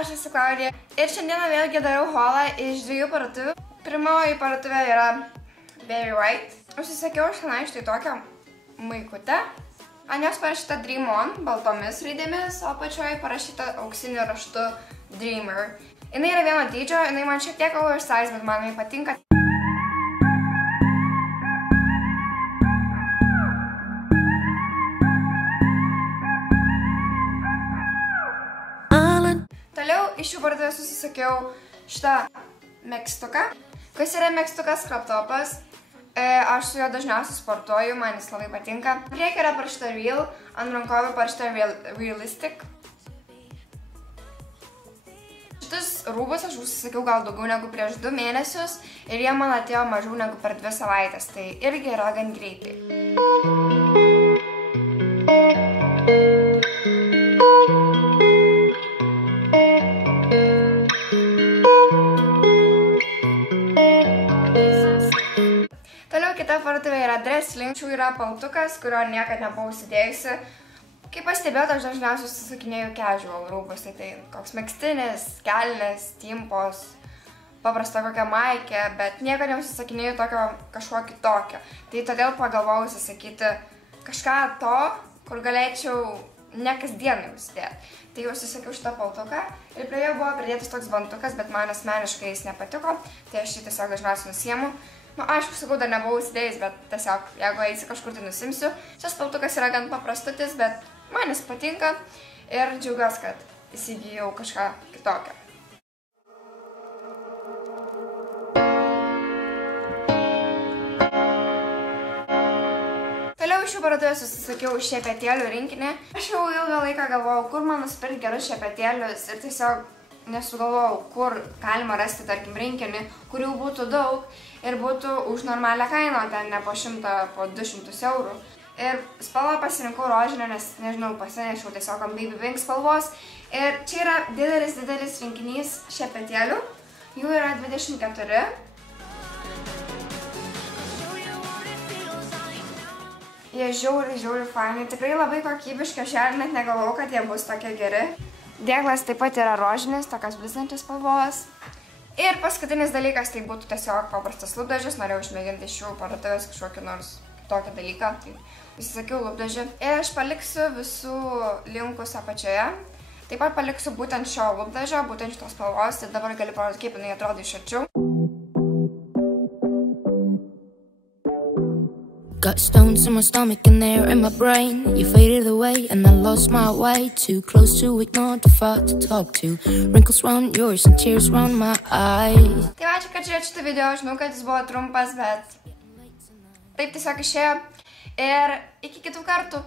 Aš esu Klaudija ir šiandieną vėlgi darau haulą iš 2 parduotuvių. Pirmoji parduotuvė yra Very White. Užsisakiau šiandien štai tokią maikutę. Ant jos parašyta Dream On baltomis raidėmis, o apačioje parašyta auksiniu raštu Dreamer. Jinai yra vieno dydžio, jinai man šiek tiek oversize, bet man jinai patinka. Toliau iš šių parduotuvės susisakiau šitą megztuką. Kas yra megztukas, crop topas. Aš su juo dažniausiai sportuoju, man jis labai patinka. Priekį yra parašyta Real, ant rankovių parašyta Realistic. Šitus rūbus aš užsisakiau gal daugiau negu prieš 2 mėnesius ir jie man atėjo mažiau negu per 2 savaitės, tai irgi yra gan greitai. Kita parduotuvė yra Dressling. Šių yra paltukas, kurio niekad nebuvau užsidėjusi. Kaip pastebėjau, aš dažniausiai užsisakinėju casual rūbus, tai koks megztinis, kelnės, timpos, paprasta kokia maikė, bet niekad neužsisakinėju tokio kažko kitokio. Tai todėl pagalvojau užsisakyti kažką to, kur galėčiau ne kasdienai užsidėti. Tai užsisakiau šitą paltuką ir prie jo buvo pridėtas toks bantukas, bet man asmeniškai jis nepatiko, tai aš jį tiesiog dažniausiai nusiemu. Aišku, sakau, dar nebuvau užsidėjus, bet tiesiog, jeigu eisi kažkur, tai nusimsiu. Šis paltukas yra gan paprastutis, bet man jis patinka ir džiaugiuosi, kad įsigijau kažką kitokio. Toliau iš šių parduotuvės susisakiau šepetėlių rinkinį. Aš jau ilgą laiką galvojau, kur man nusipirkti gerus šepetėlius ir tiesiog nesugalvojau, kur galima rasti, tarkim, rinkinį, kurių būtų daug ir būtų už normalią kainą, ten ne po 100, po 200 eurų. Ir spalvą pasirinkau rožinę, nes, nežinau, pasinešiau tiesiog ant Baby Pink spalvos. Ir čia yra didelis rinkinys šepetėlių, jų yra 24. Jie žiauriai faini, tikrai labai kokybiški, aš net negalvojau, kad jie bus tokie geri. Dėklas taip pat yra rožinis, tokios blizgančios spalvos. Ir paskutinis dalykas tai būtų tiesiog paprastas lūpdažis. Norėjau išmėginti iš šių parduotuvės kažkokį nors tokį dalyką. Tai užsisakiau lūpdažį. Ir aš paliksiu visų linkus apačioje. Taip pat paliksiu būtent šio lūpdažio, būtent šitos spalvos. Ir dabar galiu parodyti, kaip jinai atrodo iš arčiau. Got stones in my stomach and they're in my brain. You faded away and I lost my way. Too close to ignore, too far to talk to. Wrinkles round yours and tears round my eyes. Tai ačiū, kad žiūrėjote šitą video. Žinau, kad jis buvo trumpas, bet taip tiesiog išėjo. Ir iki kitų kartų.